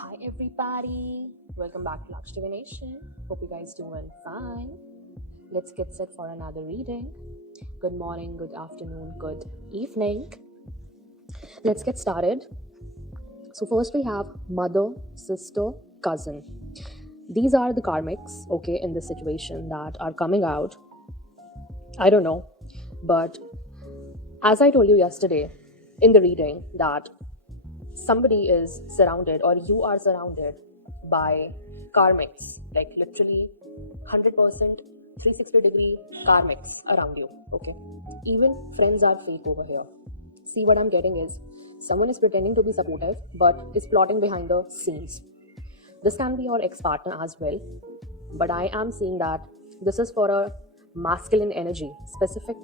Hi everybody, welcome back to Lux Divination. Hope you guys doing fine. Let's get set for another reading. Good morning, good afternoon, good evening. Let's get started. So first we have mother, sister, cousin. These are the karmics, okay, in this situation that are coming out. I don't know, but as I told you yesterday in the reading that somebody is surrounded or you are surrounded by karmics, like literally 100% 360-degree karmics around you, okay? Even friends are fake over here. See, what I'm getting is someone is pretending to be supportive but is plotting behind the scenes. This can be your ex-partner as well, but I am seeing that this is for a masculine energy. Specific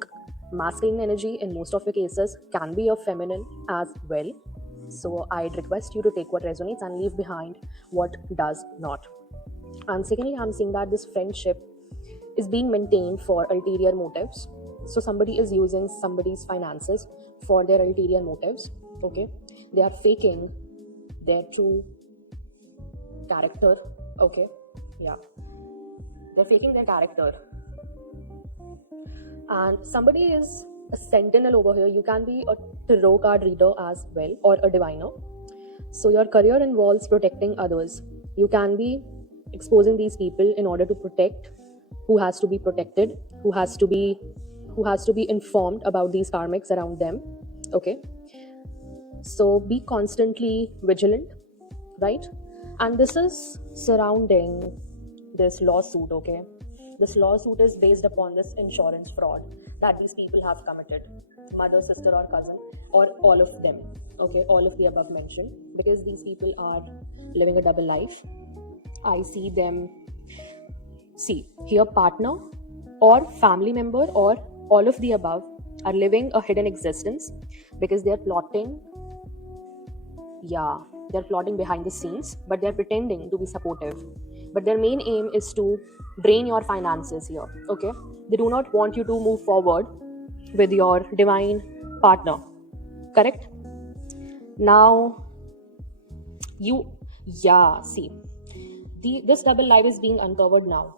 masculine energy in most of the cases can be a feminine as well. So I'd request you to take what resonates and leave behind what does not. And secondly, I'm seeing that this friendship is being maintained for ulterior motives. So somebody is using somebody's finances for their ulterior motives. Okay, they are faking their true character. Okay, yeah, they're faking their character. And somebody is a sentinel over here. You can be a tarot card reader as well, or a diviner. So your career involves protecting others. You can be exposing these people in order to protect who has to be protected, who has to be informed about these karmics around them. Okay, so be constantly vigilant, right? And this is surrounding this lawsuit. Okay, this lawsuit is based upon this insurance fraud that these people have committed, mother, sister, or cousin, or all of them. Okay, all of the above mentioned, because these people are living a double life. I see them, see here, partner or family member or all of the above are living a hidden existence because they're plotting. Yeah, they're plotting behind the scenes, but they're pretending to be supportive. But their main aim is to drain your finances here. Okay, they do not want you to move forward with your divine partner. Correct? Now, you, yeah, see, this double life is being uncovered now.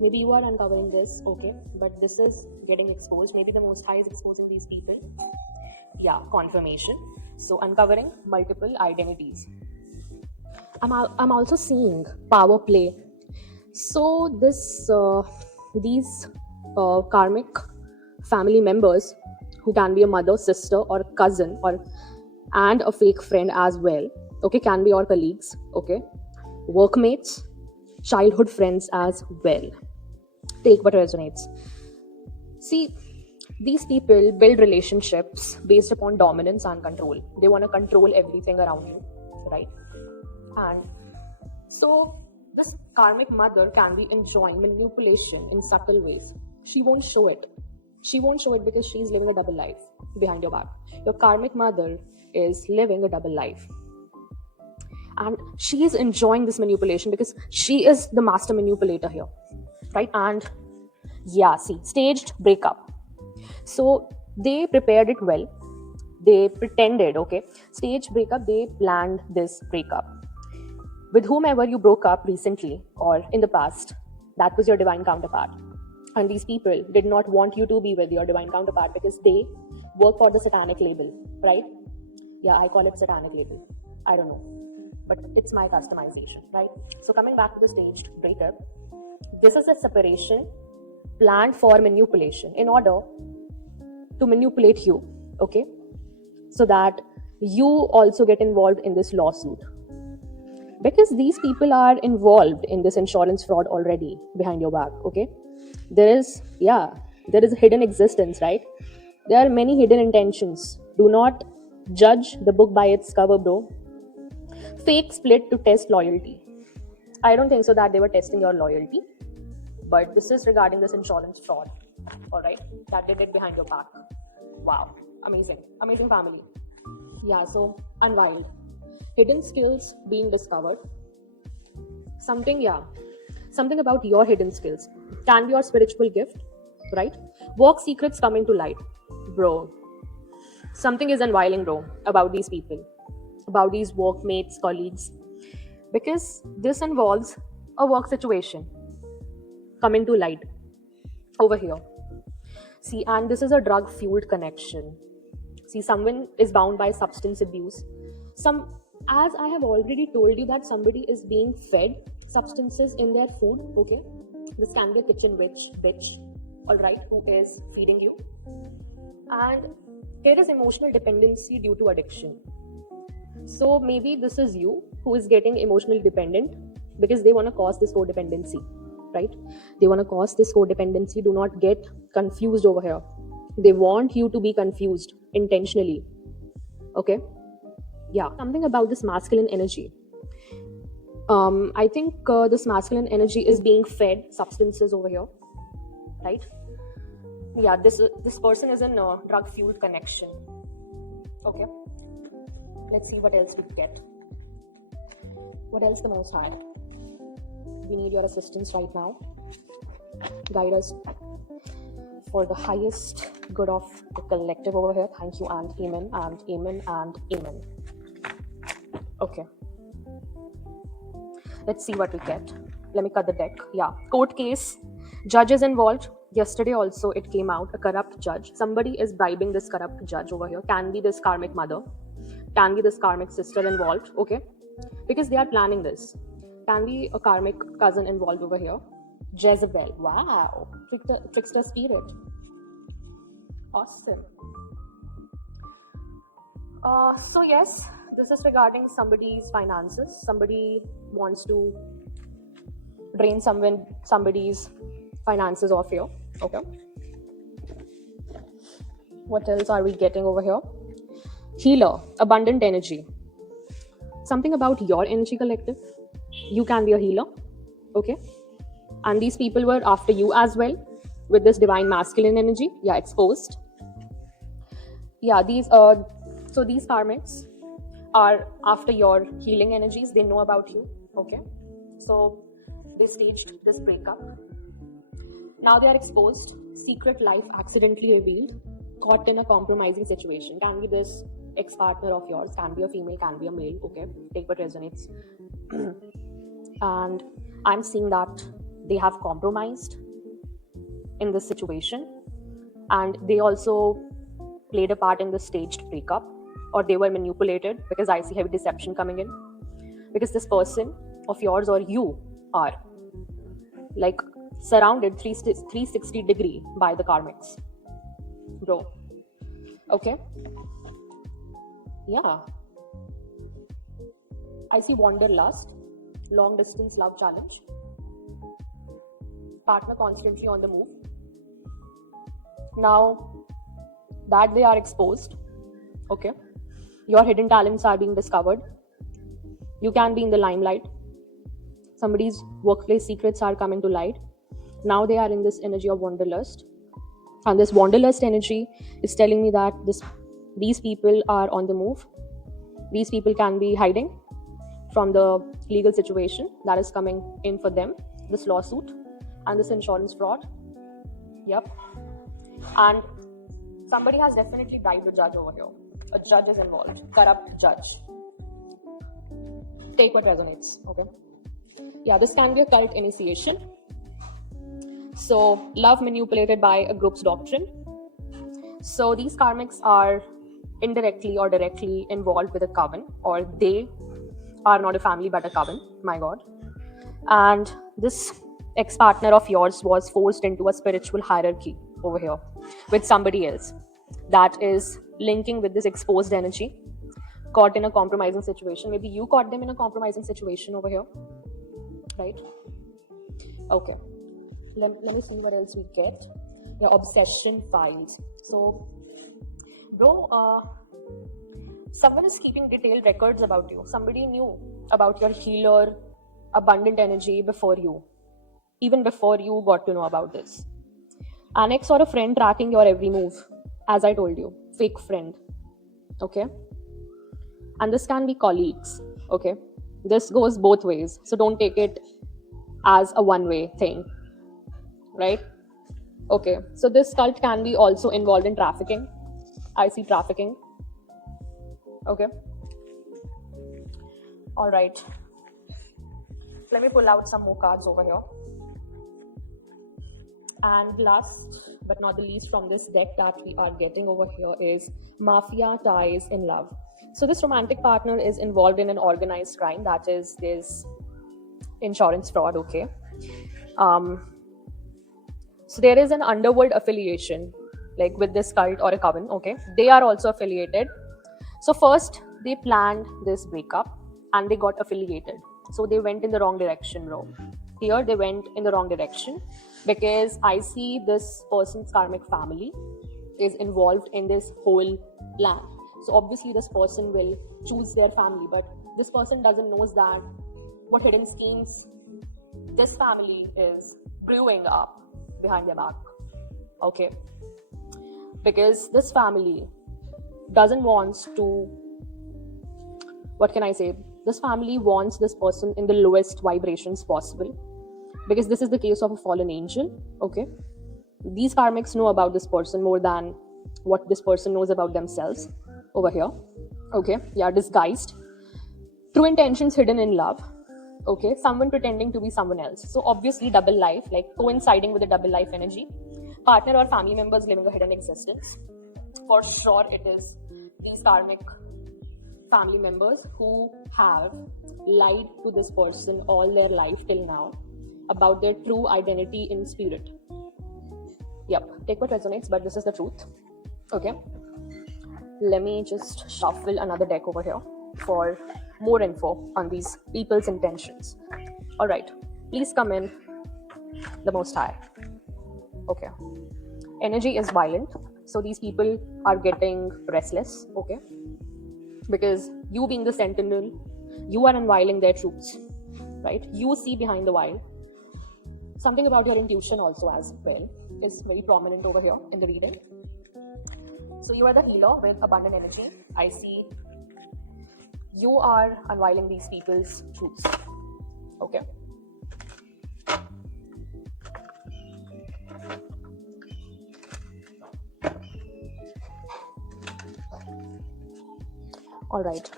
Maybe you are uncovering this, okay, but this is getting exposed. Maybe the Most High is exposing these people. Yeah, confirmation. So uncovering multiple identities. I'm also seeing power play. So these karmic family members, who can be a mother, sister, or cousin, or and a fake friend as well. Okay, can be your colleagues. Okay, workmates, childhood friends as well. Take what resonates. See, these people build relationships based upon dominance and control. They want to control everything around you, right? And so this karmic mother can be enjoying manipulation in subtle ways. She won't show it. She won't show it because she's living a double life behind your back. Your karmic mother is living a double life. And she is enjoying this manipulation because she is the master manipulator here, right? And yeah, see, staged breakup. So they prepared it well. They pretended, okay, stage breakup, they planned this breakup. With whomever you broke up recently or in the past, that was your divine counterpart. And these people did not want you to be with your divine counterpart because they work for the satanic label, right? Yeah, I call it satanic label. I don't know. But it's my customization, right? So coming back to the staged breakup, this is a separation planned for manipulation in order to manipulate you, okay? So that you also get involved in this lawsuit. Because these people are involved in this insurance fraud already behind your back, okay? There is a hidden existence, right? There are many hidden intentions. Do not judge the book by its cover, bro. Fake split to test loyalty. I don't think so that they were testing your loyalty, but this is regarding this insurance fraud, all right, that they did behind your back. Wow, amazing family. Yeah, so unwild, hidden skills being discovered. Something about your hidden skills can be your spiritual gift, right? Work secrets coming to light, bro. Something is unveiling, bro, about these people, about these workmates, colleagues. because this involves a work situation coming to light over here. See, and this is a drug fueled connection. See, someone is bound by substance abuse. As I have already told you, that somebody is being fed substances in their food. Okay, this can be a kitchen bitch, all right, who is feeding you, and here is emotional dependency due to addiction. So maybe this is you who is getting emotionally dependent because they want to cause this codependency, right? They want to cause this codependency. Do not get confused over here. They want you to be confused intentionally. Okay? Yeah. Something about this masculine energy. I think this masculine energy is being fed substances over here, right? Yeah, this person is in a drug fueled connection. Okay. Let's see what else we get. What else the Most High? We need your assistance right now. Guide us for the highest good of the collective over here. Thank you and amen and amen and amen. Okay. Let's see what we get. Let me cut the deck. Yeah. Court case. Judge is involved. Yesterday also it came out, a corrupt judge. Somebody is bribing this corrupt judge over here. Can be this karmic mother. Can be this karmic sister involved. Okay. Because they are planning this. Can be a karmic cousin involved over here. Jezebel. Wow. Trickster spirit. Awesome. So yes, this is regarding somebody's finances. Somebody wants to drain somebody's finances off here. Okay. What else are we getting over here? Healer, abundant energy. Something about your energy collective. You can be a healer. Okay. And these people were after you as well with this divine masculine energy. Yeah, exposed. Yeah, these karmics are after your healing energies. They know about you. Okay. So they staged this breakup. Now they are exposed. Secret life accidentally revealed. Caught in a compromising situation. Can be this ex-partner of yours. Can be a female, can be a male. Okay. Take what resonates. And I'm seeing that they have compromised in this situation. And they also played a part in the staged breakup. Or they were manipulated, because I see heavy deception coming in. Because this person of yours or you are like surrounded 360 degree by the karmics, bro. Okay. Yeah, I see wanderlust, long distance love challenge, partner constantly on the move. Now that they are exposed, okay, your hidden talents are being discovered. You can be in the limelight. Somebody's workplace secrets are coming to light. Now they are in this energy of wanderlust. And this wanderlust energy is telling me that these people are on the move. These people can be hiding from the legal situation that is coming in for them. This lawsuit and this insurance fraud. Yep. And somebody has definitely bribed a judge over here. A judge is involved. Corrupt judge. Take what resonates. Okay. Yeah, this can be a cult initiation. So, love manipulated by a group's doctrine. So, these karmics are indirectly or directly involved with a coven, or they are not a family but a coven. My God. And this ex-partner of yours was forced into a spiritual hierarchy over here with somebody else that is linking with this exposed energy, caught in a compromising situation. Maybe you caught them in a compromising situation over here, right? Okay. Let me see what else we get. Yeah, obsession files. So, bro, someone is keeping detailed records about you. Somebody knew about your healer, abundant energy before you. Even before you got to know about this. An ex or a friend tracking your every move. As I told you. Fake friend. Okay. And this can be colleagues. Okay. This goes both ways. So don't take it as a one-way thing. Right? Okay. So this cult can be also involved in trafficking. I see trafficking. Okay. All right. Let me pull out some more cards over here. And last but not the least from this deck that we are getting over here is Mafia Ties in Love. So this romantic partner is involved in an organized crime, that is this insurance fraud, okay? So there is an underworld affiliation, like with this cult or a coven, okay? They are also affiliated. So first they planned this breakup and they got affiliated. So they went in the wrong direction, bro. Here they went in the wrong direction because I see this person's karmic family is involved in this whole plan. So obviously this person will choose their family, but this person doesn't knows that what hidden schemes this family is brewing up behind their back. Okay, because this family doesn't want to, what can I say, this family wants this person in the lowest vibrations possible, because this is the case of a fallen angel. Okay, these karmics know about this person more than what this person knows about themselves over here. Okay, yeah, disguised, true intentions hidden in love. Okay, someone pretending to be someone else. So obviously double life, like coinciding with the double life energy. Partner or family members living a hidden existence. For sure it is these karmic family members who have lied to this person all their life till now about their true identity in spirit. Yep, take what resonates, but this is the truth. Okay, let me just shuffle another deck over here for more info on these people's intentions. All right, please come in the Most High. Okay, energy is violent, so these people are getting restless. Okay, because you being the sentinel, you are unveiling their truths, right? You see behind the veil. Something about your intuition also as well is very prominent over here in the reading. So you are the healer with abundant energy. I see you are unveiling these people's truths. Okay. All right.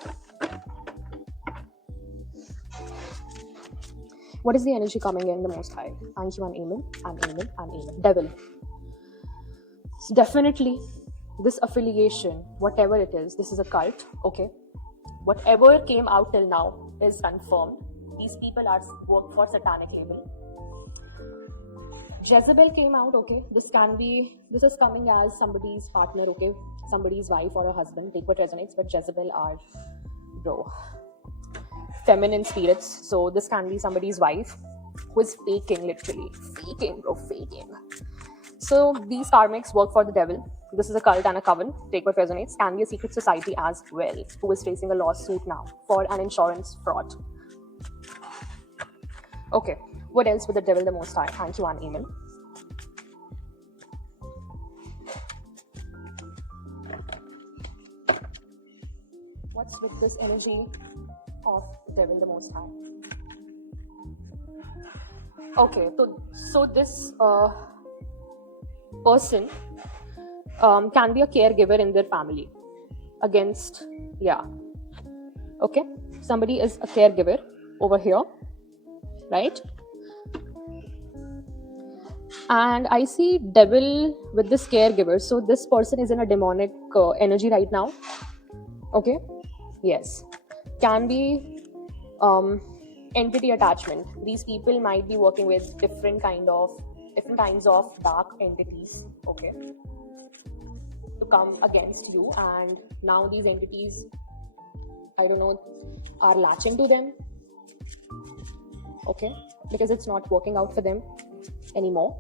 What is the energy coming in the Most High? Thank you and amen, and amen, and amen. Devil. So definitely this affiliation, whatever it is, this is a cult, okay? Whatever came out till now is confirmed. These people are work for satanic label. Jezebel came out, okay? This is coming as somebody's partner, okay? Somebody's wife or a husband, take what resonates, but Jezebel are, bro, feminine spirits. So this can be somebody's wife who is faking, literally. Faking, bro, faking. So these karmics work for the devil. This is a cult and a coven, take what resonates. Can be a secret society as well, who is facing a lawsuit now for an insurance fraud. Okay, what else with the devil the Most High? Thank you and amen. What's with this energy of devil the Most High? Okay, so this person can be a caregiver in their family against, yeah, okay, somebody is a caregiver over here, right? And I see devil with this caregiver, so this person is in a demonic energy right now. Okay, yes, can be entity attachment. These people might be working with different kinds of dark entities, okay, to come against you, and now these entities, I don't know, are latching to them, okay, because it's not working out for them anymore.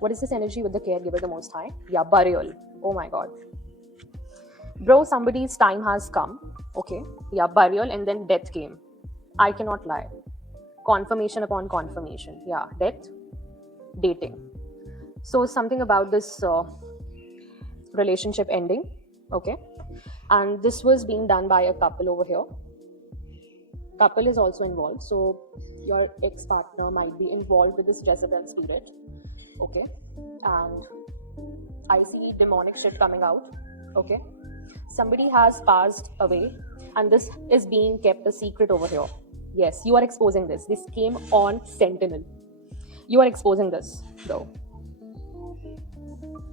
What is this energy with the caregiver the Most High? Yeah, burial. Oh my god, bro, somebody's time has come. Okay, yeah, burial, and then death came. I cannot lie. Confirmation upon confirmation. Yeah, death, dating. So something about this relationship ending, okay, and this was being done by a couple over here. Couple is also involved, so your ex-partner might be involved with this Jezebel spirit, okay, and I see demonic shit coming out, okay. Somebody has passed away and this is being kept a secret over here. Yes, you are exposing this. This came on Sentinel. You are exposing this, though.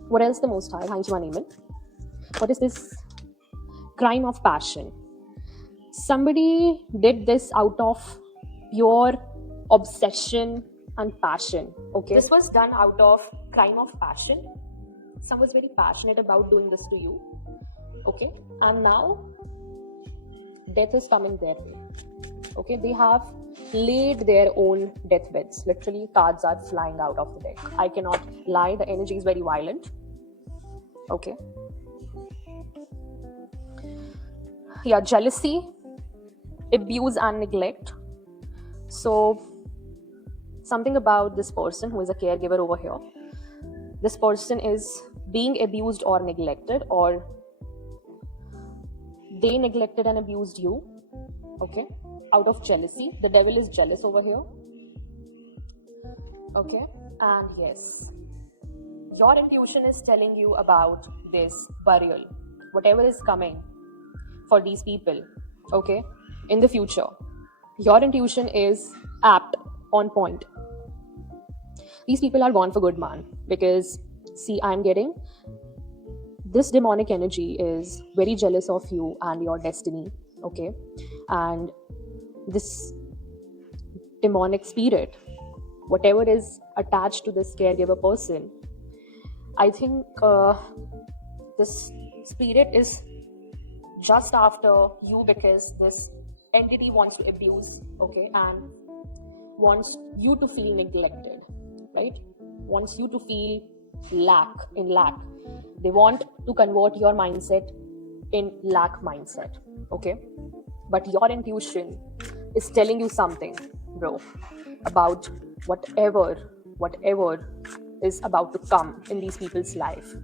What else the Most High? Thank you, Animal. What is this? Crime of passion. Somebody did this out of pure obsession and passion. Okay, this was done out of crime of passion. Someone was very passionate about doing this to you. Okay, and now death is coming their way. Okay, they have laid their own deathbeds. Literally, cards are flying out of the deck. I cannot lie, the energy is very violent. Okay. Yeah, jealousy, abuse, and neglect. So, something about this person who is a caregiver over here. This person is being abused or neglected, or they neglected and abused you. Okay, out of jealousy. The devil is jealous over here. Okay, and yes, your intuition is telling you about this burial, whatever is coming for these people. Okay, in the future, your intuition is apt, on point. These people are gone for good, man, because see, I'm getting this demonic energy is very jealous of you and your destiny. Okay, and this demonic spirit, whatever is attached to this caregiver person, I think this spirit is just after you because this entity wants to abuse, okay, and wants you to feel neglected, right? Wants you to feel lack. They want to convert your mindset in lack mindset, okay? But your intuition is telling you something, bro, about whatever is about to come in these people's life,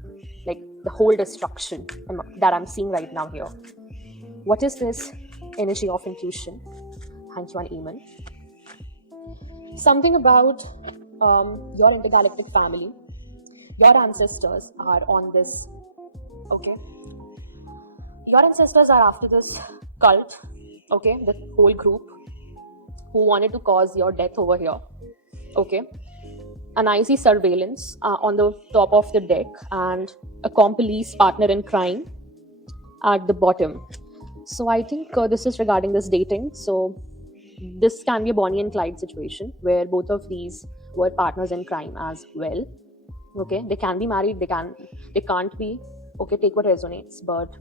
like the whole destruction that I'm seeing right now here. What is this energy of intuition? Thank you, Iman. Something about your intergalactic family. Your ancestors are on this, okay? Your ancestors are after this cult, okay? The whole group who wanted to cause your death over here, okay? And I see surveillance on the top of the deck and a complice partner in crime at the bottom. So I think this is regarding this dating. So this can be a Bonnie and Clyde situation where both of these were partners in crime as well. Okay, they can be married, they can't be. Okay, take what resonates. But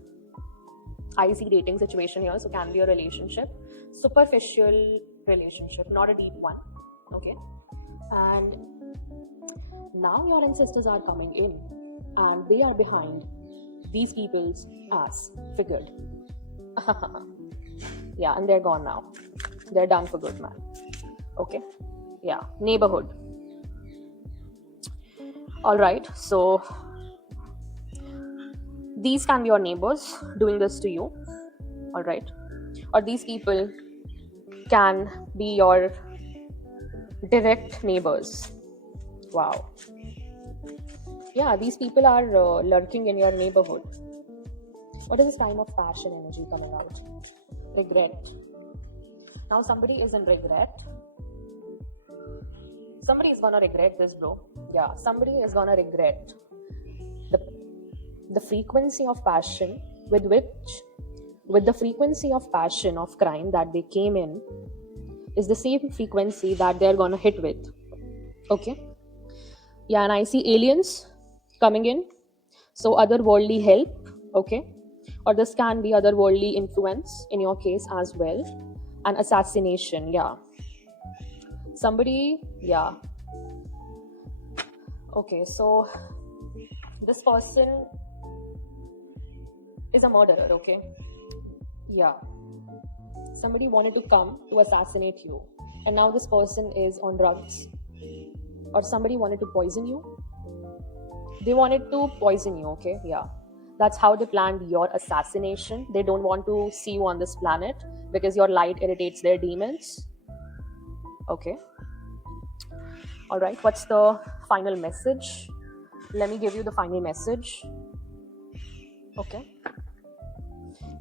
I see dating situation here, so can be a relationship, superficial relationship, not a deep one. Okay, and now your ancestors are coming in, and they are behind these people's ass. Figured. Yeah, and they're gone now. They're done for good, man. Okay, yeah, neighborhood. All right, so these can be your neighbors doing this to you. All right, or these people can be your direct neighbors. Wow. Yeah, these people are lurking in your neighborhood. What is this time of passion energy coming out? Regret. Now somebody is in regret. Somebody is gonna regret this, bro. Yeah, somebody is gonna regret the frequency of passion with the frequency of passion of crime that they came in is the same frequency that they're gonna hit with. Okay. Yeah, and I see aliens coming in. So otherworldly help, okay? Or this can be otherworldly influence in your case as well. An assassination, yeah. Somebody, yeah. Okay, so this person is a murderer, okay? Yeah. Somebody wanted to come to assassinate you, and now this person is on drugs. Or somebody wanted to poison you. They wanted to poison you, okay? Yeah. That's how they planned your assassination. They don't want to see you on this planet because your light irritates their demons. Okay. All right. What's the final message? Let me give you the final message. Okay.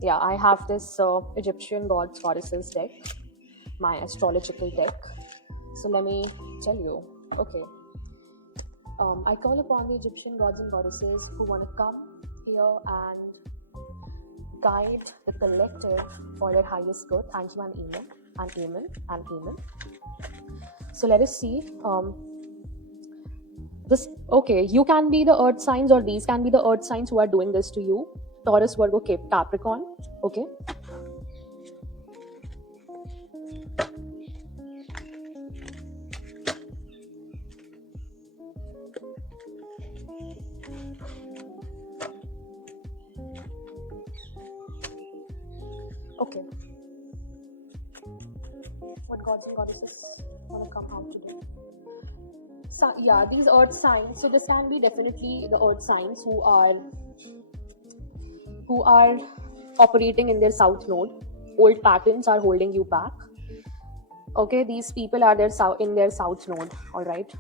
Yeah, I have this Egyptian gods, goddesses deck. my astrological deck. So let me tell you. Okay. I call upon the Egyptian gods and goddesses who want to come here and guide the collective for their highest good. Thank you and amen, and amen, and amen. So let us see. You can be the earth signs, or these can be the earth signs who are doing this to you. Taurus, Virgo, Capricorn. Okay. Okay. What gods and goddesses want to come out today? So, yeah, these earth signs. So this can be definitely the earth signs who are operating in their south node. Old patterns are holding you back. Okay, these people are in their south node. All right.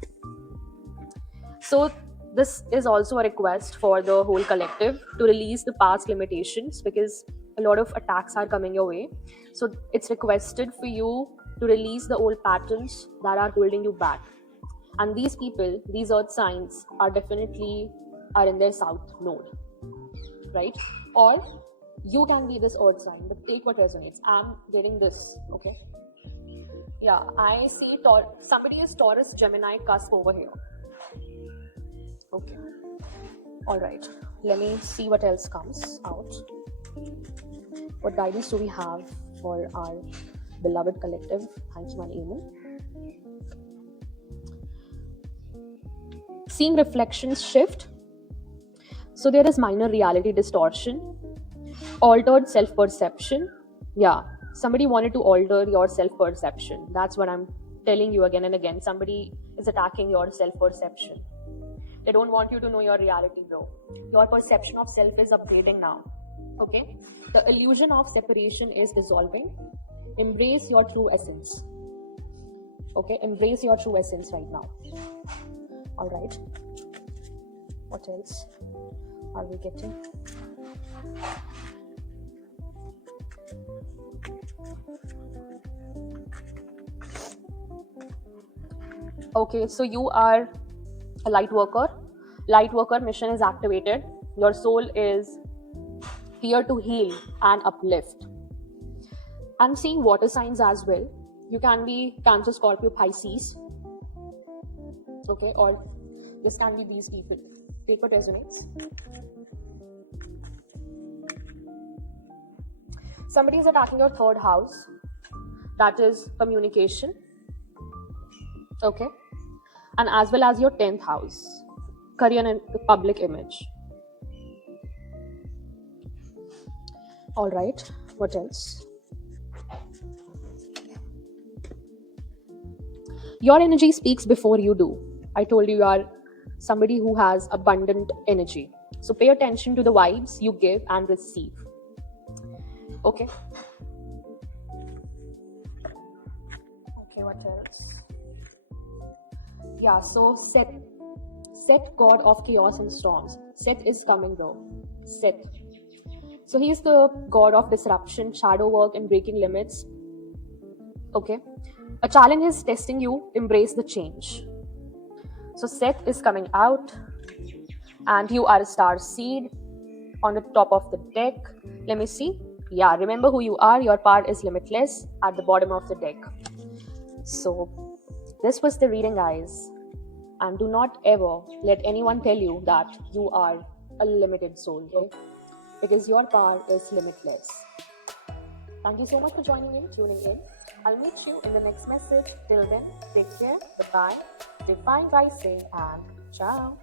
So this is also a request for the whole collective to release the past limitations, because a lot of attacks are coming your way. So it's requested for you to release the old patterns that are holding you back. And these people, these earth signs, are definitely in their south node, right? Or you can be this earth sign, but take what resonates. I'm getting this, okay? Yeah, I see somebody is Taurus, Gemini cusp over here. Okay. All right. Let me see what else comes out. What guidance do we have for our beloved collective? Thank you and amen. Seeing reflections shift. So there is minor reality distortion, altered self-perception. Yeah, somebody wanted to alter your self-perception. That's what I'm telling you again and again. Somebody is attacking your self-perception. They don't want you to know your reality, bro. Your perception of self is upgrading now. Okay? The illusion of separation is dissolving. Embrace your true essence. Okay? Embrace your true essence right now. All right. What else are we getting? Okay, so you are a light worker. Light worker mission is activated. Your soul is here to heal and uplift. I'm seeing water signs as well. You can be Cancer, Scorpio, Pisces. Okay, or this can be these people. Take what resonates. Somebody is attacking your third house. That is communication. Okay. And as well as your 10th house, career and public image. All right, what else? Your energy speaks before you do. I told you are somebody who has abundant energy. So pay attention to the vibes you give and receive. Okay. Okay, what else? Yeah, so Set, god of chaos and storms. Set is coming, bro. Set. So he is the god of disruption, shadow work, and breaking limits. Okay. A challenge is testing you. Embrace the change. So Set is coming out, and you are a star seed on the top of the deck. Let me see. Yeah, remember who you are. Your power is limitless at the bottom of the deck. So this was the reading, guys. And do not ever let anyone tell you that you are a limited soul, okay? Because your power is limitless. Thank you so much for joining in, tuning in. I'll meet you in the next message. Till then, take care. Bye-bye. Divine rising and ciao.